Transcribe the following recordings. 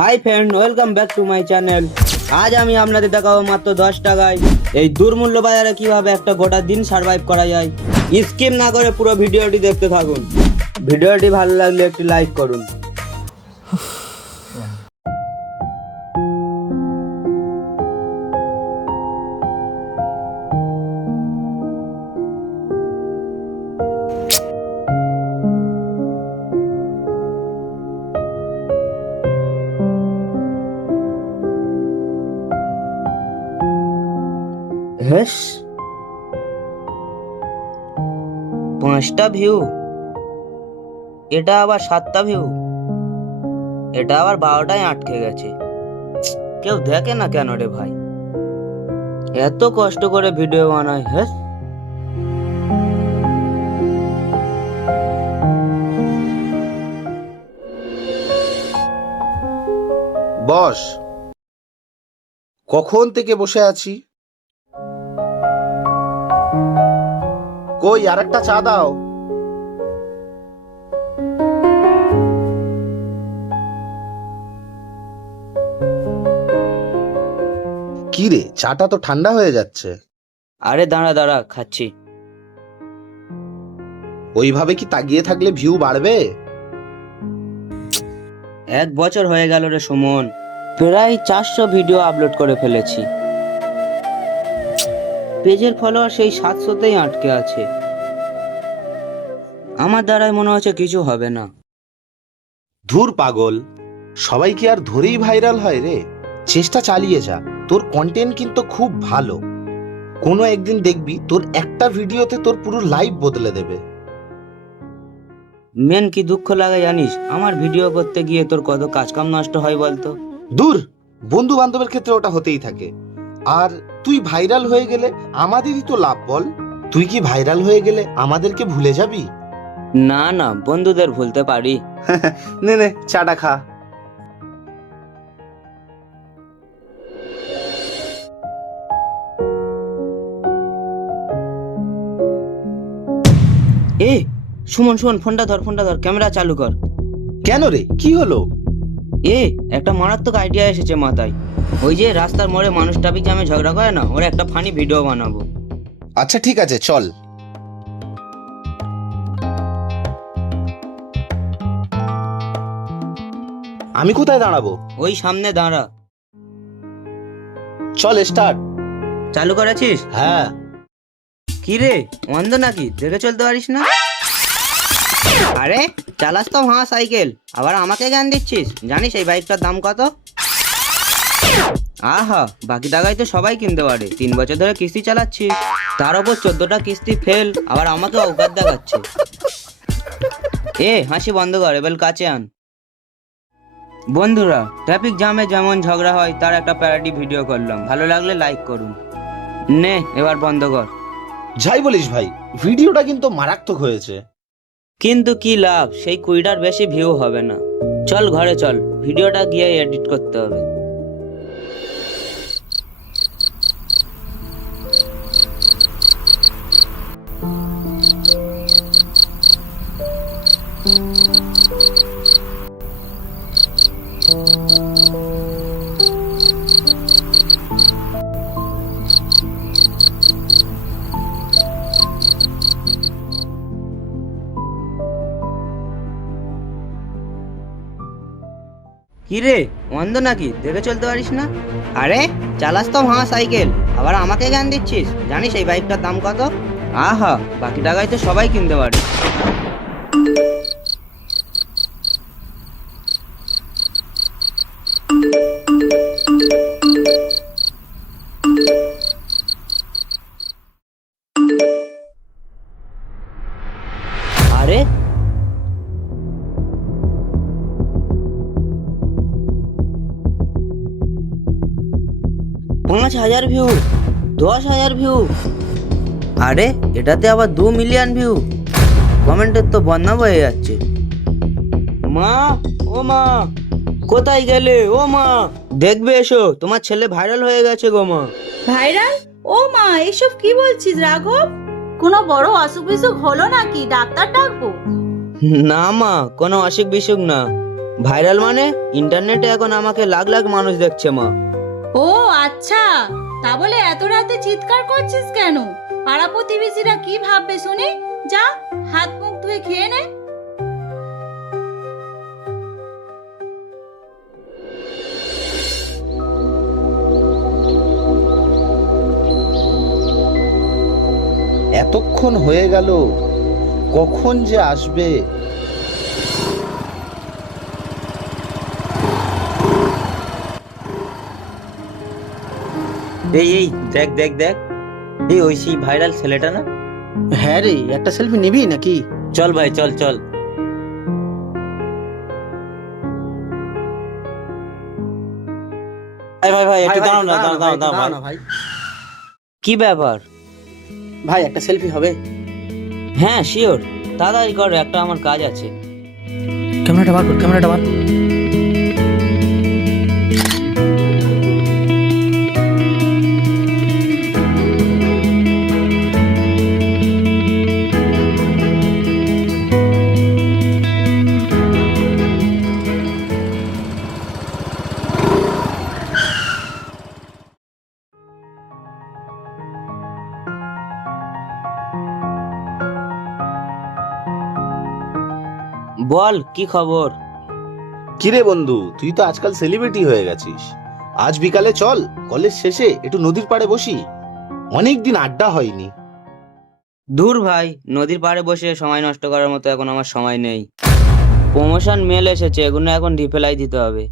Hi friend, welcome back to my channel. আজ আমি আপনাদের দেখাবো মাত্র 10 টাকায় এই দুর্মূল্য বাজারে কিভাবে একটা গোটা দিন সার্ভাইভ করা যায়। স্কিপ না করে পুরো ভিডিওটি দেখতে থাকুন। ভিডিওটি ভালো লাগলে একটি লাইক করুন। হেস, 5টা ভিউ, এটা আবার 7টা ভিউ, এটা আবার 12টায় আটকে গেছে। কেউ দেখে না কেন রে ভাই? এত কষ্ট করে ভিডিও বানাই। হেস, বস, কখন থেকে বসে আছি। কই আর একটা চা দাও। কি রে, চাটা তো ঠান্ডা হয়ে যাচ্ছে। আরে দাঁড়া দাঁড়া, খাচ্ছি। ওইভাবে কি তাকিয়ে থাকলে ভিউ বাড়বে? 1 বছর হয়ে গেল রে সুমন, প্রায় 400 ভিডিও আপলোড করে ফেলেছি। পেজের ফলোয়ার সেই 700তেই আটকে আছে। আমার দ্বারাই মনে হচ্ছে কিছু হবে না। ধুর পাগল, সবাই কি আর ধরেই ভাইরাল হয় রে? চেষ্টা চালিয়ে যা, তোর কন্টেন্ট কিন্তু খুব ভালো। কোনো একদিন দেখবি তোর একটা ভিডিওতে তোর পুরো লাইফ বদলে দেবে। মেন কি দুঃখ লাগে জানিস? আমার ভিডিও করতে গিয়ে তোর কত কাজকাম নষ্ট হয় বলতো। দূর, বন্ধু বান্ধবের ক্ষেত্রে ওটা হতেই থাকে। আর তুই ভাইরাল হয়ে গেলে আমাদেরই তো লাভ বল। তুই কি ভাইরাল হয়ে গেলে আমাদেরকে ভুলে যাবি? না না, বন্ধুদের ভুলতে পারি। নে নে, চাটা খা। এ সুমন সুমন, ফোনটা ধর, ক্যামেরা চালু কর। কেন রে, কি হলো? একটা মারাত্মক আইডিয়া এসেছে মাথায়। ওই যে রাস্তার মোড়ে মানুষ ট্রাফিক জ্যামে ঝগড়া করে না, ওর একটা ফানি ভিডিও বানাবো। আচ্ছা ঠিক আছে, চল। আমি কোথায় দাঁড়াবো? ওই সামনে দাঁড়া। চল, স্টার্ট। চালু করেছিস? হ্যাঁ। কি রে, অন্ধ নাকি? দেখে চলতে পারিস না? আরে চালাস তো সাইকেল, আবার আমাকে জ্ঞান দিচ্ছিস? জানিস এই বাইকটার দাম কত? আহা, বাকি টাকায় তো সবাই কিনতে পারে। 3 বছর ধরে কিস্তি চালাচ্ছি, তার উপর 14টা কিস্তি ফেল, আবার আমাকে অকাত দেখাচ্ছে। হাসি বন্ধ কর, এবার কাছে আন। বন্ধুরা, ট্রাফিক জ্যামে যেমন ঝগড়া হয় তার একটা প্যারাডি ভিডিও করলাম। ভালো লাগলে লাইক করুন। নে এবার বন্ধ কর। যাই বলিস ভাই, ভিডিওটা কিন্তু মারাত্মক হয়েছে। কিন্তু কি লাভ, সেই 20টার বেশি ভিউ হবে না। চল ঘরে চল, ভিডিওটা গিয়ে এডিট করতে হবে। কি রে, অন্ধ নাকি? দেখে চলতে পারিস না? আরে চালাস তো সাইকেল, আবার আমাকে জ্ঞান দিচ্ছিস? জানিস এই বাইকটার দাম কত? আহা, বাকি টাকায় তো সবাই কিনতে পারে। আরে 5,000 ভিউ, 10,000 ভিউ, আরে এটাতে আবার 2 মিলিয়ন ভিউ। কমেন্টের তো বন্যা বয়ে যাচ্ছে। মা, ও মা, কোথায় গেলে? ও মা, দেখবে এসো, তোমার ছেলে ভাইরাল হয়ে গেছে গো মা। ভাইরাল? ও মা, এসব কি বলছিস রাঘব? কোনো বড় অসুখ বিসুখ হলো নাকি? ডাক্তার ডাকবো? না মা, কোনো অসুখ বিসুখ না। ভাইরাল মানে ইন্টারনেটে এখন আমাকে লাখ লাখ মানুষ দেখছে মা। ও আচ্ছা, তা বলে এত রাতে চিৎকার করছিস কেন? পাড়া প্রতিবেশীরা কি ভাববে শুনি? যা হাত মুখ ধুয়ে খেয়ে নে। এতক্ষণ হয়ে গেল, কখন যে আসবে। এই এই দেখ দেখ দেখ, এই ওই সেই ভাইরাল ছেলেটা না? হ্যাঁ রে, একটা সেলফি নিবি নাকি? চল ভাই চল চল। ভাই ভাই ভাই একটু দাঁড়াও না, দাঁড়াও দাঁড়াও দাঁড়াও না ভাই। কি ব্যাপার? ভাই একটা সেলফি হবে? হ্যাঁ শিওর, তাড়াতাড়ি করো, একটা আমার কাজ আছে। ক্যামেরাটা বার কর, ক্যামেরাটা বার কর। বল কি খবর? কিরে বন্ধু, তুই তো আজকাল সেলিব্রিটি হয়ে গেছিস। আজ বিকালে চল, কলেজ শেষে একটু নদীর পাড়ে বসি। অনেকদিন আড্ডা হয়নি। দূর ভাই, নদীর পাড়ে বসে সময় নষ্ট করার মতো এখন আমার সময় নেই। প্রমোশন মেল এসেছে, এগুলো এখন রিপ্লাই দিতে হবে।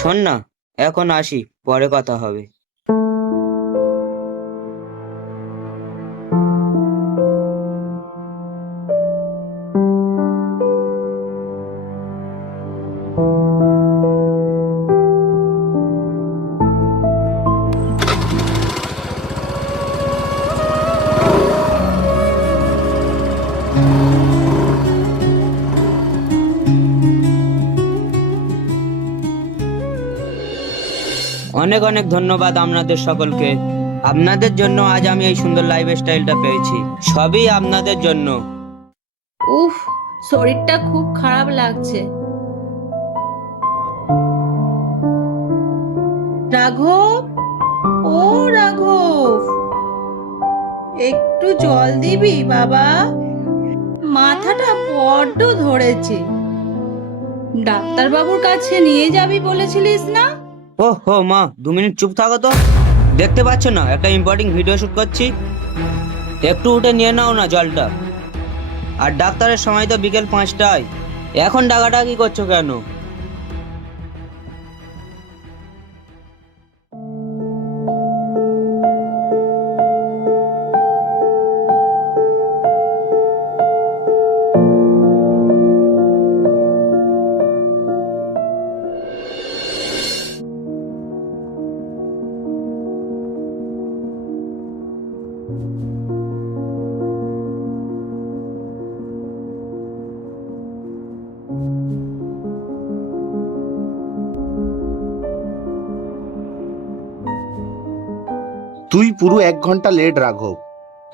শোন না, এখন আসি, পরে কথা হবে। অনেক অনেক ধন্যবাদ আপনাদের সকলকে। আপনাদের জন্য আজ আমি এই সুন্দর লাইফ স্টাইলটা পেয়েছি, সবই আপনাদের জন্য। উফ, শরীরটা খুব খারাপ লাগছে। রাঘব, ও রাঘব, একটু জল দিবি বাবা? মাথাটা বড্ড ধরেছে। ডাক্তারবাবুর কাছে নিয়ে যাবি বলেছিলিস না? ও হো মা, 2 মিনিট চুপ থাকো তো। দেখতে পাচ্ছ না একটা ইম্পর্টেন্ট ভিডিও শুট করছি? একটু উঠে নিয়ে নাও না জলটা। আর ডাক্তারের সময় তো বিকেল 5টায়, এখন ডাকাডাকি করছো কেন? তুই পুরো 1 ঘন্টা লেট রাঘব,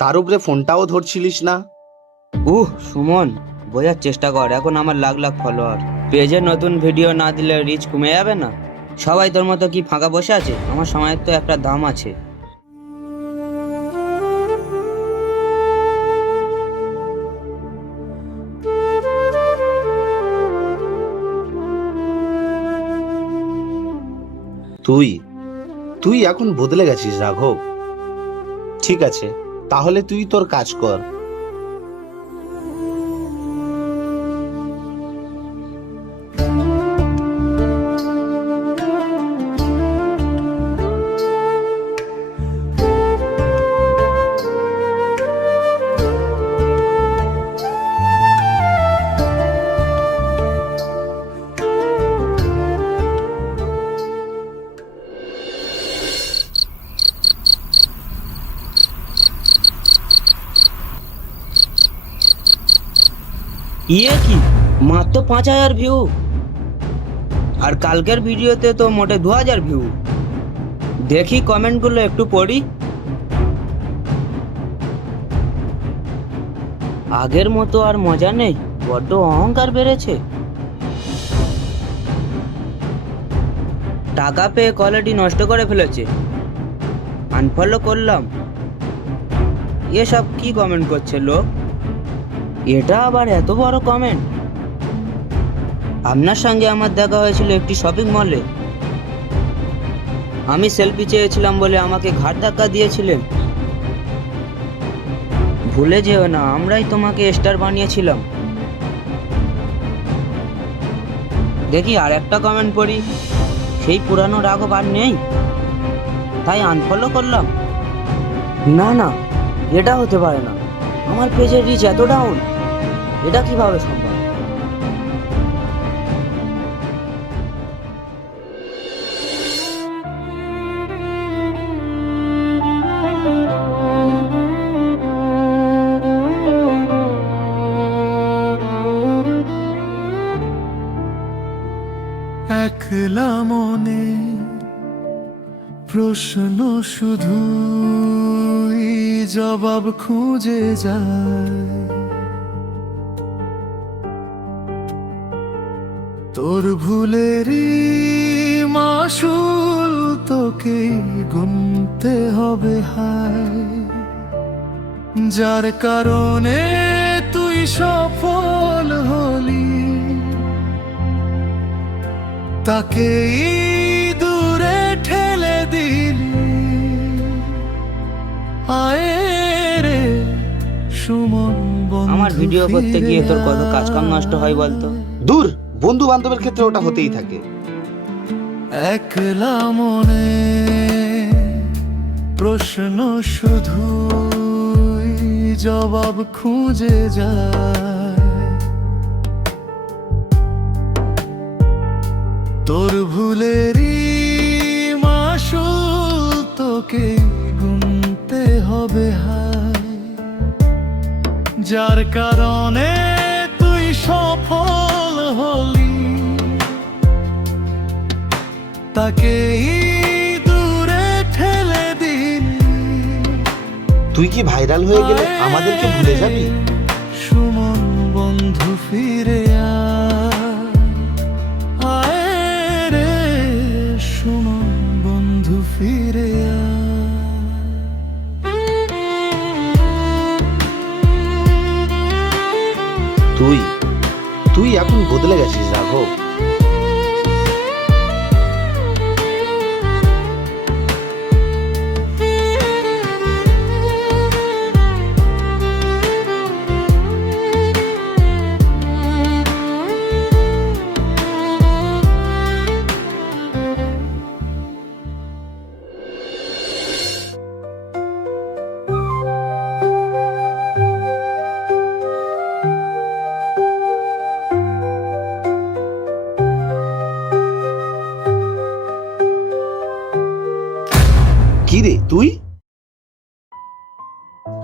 তার উপরে ফোনটাও ধরছিলিস না। সুমন, বোঝার চেষ্টা কর, এখন আমার লাখ লাখ ফলোয়ার। পেজে নতুন ভিডিও না দিলে রিচ কমে যাবে না? সবাই তোর মতো কি ফাঁকা বসে আছে? আমার সময়ের তো একটা দাম আছে। তুই তুই এখন বদলে গেছিস রাঘব। ঠিক আছে, তাহলে তুই তোর কাজ কর। ইয়ে কি, মাত্র 5000 ভিউ? আর কালকের ভিডিওতে তো মোটে 2000 ভিউ। দেখি কমেন্টগুলো একটু পড়ি। আগের মতো আর মজা নেই, বড্ড অহংকার বেড়েছে। টাকা পেয়ে কোয়ালিটি নষ্ট করে ফেলেছে, আনফলো করলাম। এসব কি কমেন্ট করছে লোক? এটা আবার এত বড় কমেন্ট? আপনার সঙ্গে আমার দেখা হয়েছিল একটি শপিং মলে। আমি সেলফি চেয়েছিলাম বলে আমাকে ঘাট ধাক্কা দিয়েছিলেন। ভুলে যেও না, আমরাই তোমাকে স্টার বানিয়েছিলাম। দেখি আর একটা কমেন্ট পড়ি, সেই পুরানো রাঘব আর নেই, তাই আনফলো করলাম। না না, এটা হতে পারে না, আমার পেজের রিচ এত ডাউন, এটা কিভাবে সম্ভব? একলা মনে প্রশ্ন শুধু জবাব খুঁজে যায়, তোর ভুলেরই মাসুল তোকে গুনতে হবে হায়, যার কারণে তুই সফল হলি তাকেই দূরে ঠেলে দিলি। আয় রে সুমন বন্ধু, আমার ভিডিও করতে গিয়ে তোর কত কাজ কাম নষ্ট হয় বলতো? দূর, বন্ধু বান্ধবের ক্ষেত্রে ওটা হতেই থাকে। একলা মনে প্রশ্ন শুধু জবাব খুঁজে যায়, তোর ভুলেরই মাসুল তোকে গুনতে হবে হায়, যার কারণে তুই সফল হলি তাকেই দূরে ঠেলে দিলি। তুই কি ভাইরাল হয়ে গেলে আমাদেরকে ভুলে যাবি? সুমন বন্ধু ফিরে আয় রে সুমন বন্ধু ফিরে তুই তুই এখন বদলে গেছিস রাঘব। কি রে তুই?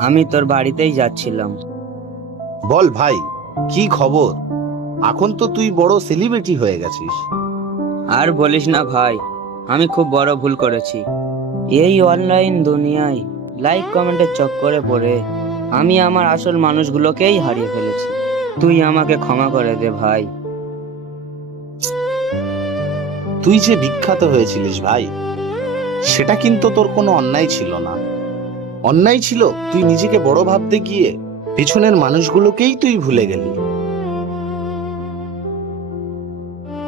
আমি তোর বাড়িতেই যাচ্ছিলাম। বল ভাই, কি খবর? এখন তো তুই বড় সেলিব্রিটি হয়ে গেছিস। আর বলিস না ভাই, আমি খুব বড় ভুল করেছি। এই অনলাইন দুনিয়ায় লাইক কমেন্টের চক্করে পড়ে আমি আমার আসল মানুষগুলোকেই হারিয়ে ফেলেছি। তুই আমাকে ক্ষমা করে দে ভাই। তুই যে বিখ্যাত হয়েছিলিস ভাই, সেটা কিন্তু তোর কোনো অন্যায় ছিল না। অন্যায় ছিল তুই নিজেকে বড় ভাবতে গিয়ে পেছনের মানুষগুলোকেই তুই ভুলে গেলি।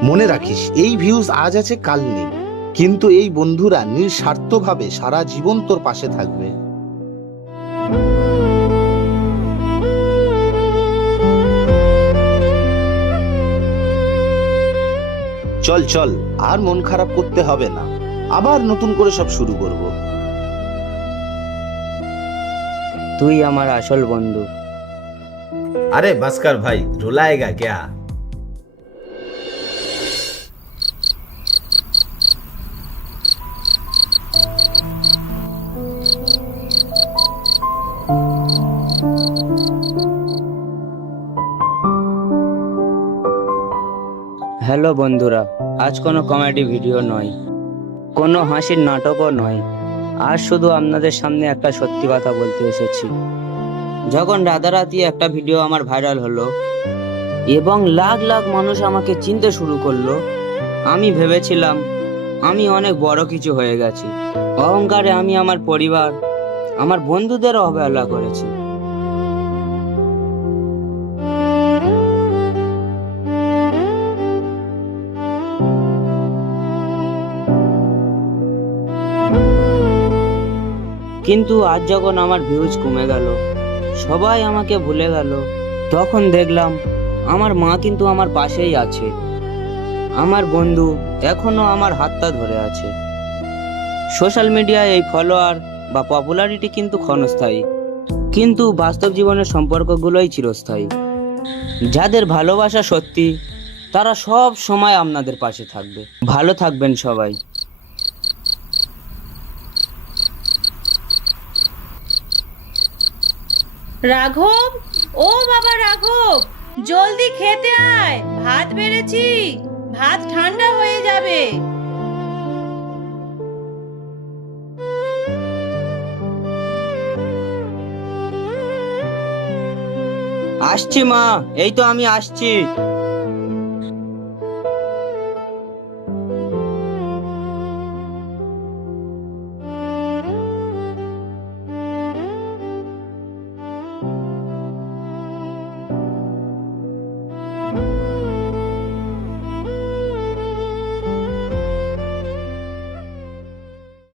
মনে রাখিস, এই ভিউজ আজ আছে কাল নেই, কিন্তু এই বন্ধুরা নিঃস্বার্থভাবে সারা জীবন তোর পাশে থাকবে। চল চল, আর মন খারাপ করতে হবে না, আবার নতুন করে সব শুরু করব। তুই আমার আসল বন্ধু। अरे बस कर भाई, रुलाएगा क्या? হ্যালো বন্ধুরা, আজ কোনো কমেডি ভিডিও নয়, কোনো হাসির নাটকও নয়। আজ শুধু আপনাদের সামনে একটা সত্যি কথা বলতে এসেছি। যখন রাতারাতি একটা ভিডিও আমার ভাইরাল হলো এবং লাখ লাখ মানুষ আমাকে চিনতে শুরু করলো, আমি ভেবেছিলাম আমি অনেক বড় কিছু হয়ে গেছি। অহংকারে আমি আমার পরিবার, আমার বন্ধুদের অবহেলা করেছি। কিন্তু আজ যখন আমার ভিউজ কমে গেল, সবাই আমাকে ভুলে গেল, তখন দেখলাম আমার মা কিন্তু আমার পাশেই আছে। আমার বন্ধু এখনো আমার হাতটা ধরে আছে। সোশ্যাল মিডিয়ায় এই ফলোয়ার বা পপুলারিটি কিন্তু ক্ষণস্থায়ী, কিন্তু বাস্তব জীবনের সম্পর্কগুলোই চিরস্থায়ী। যাদের ভালোবাসা সত্যি, তারা সব সময় আপনাদের পাশে থাকবে। ভালো থাকবেন সবাই। রাঘব, ও বাবা রাঘব, জলদি খেতে আয়, ভাত বেড়েছি, ভাত ঠান্ডা হয়ে যাবে। আসছি মা, এই তো আমি আসছি।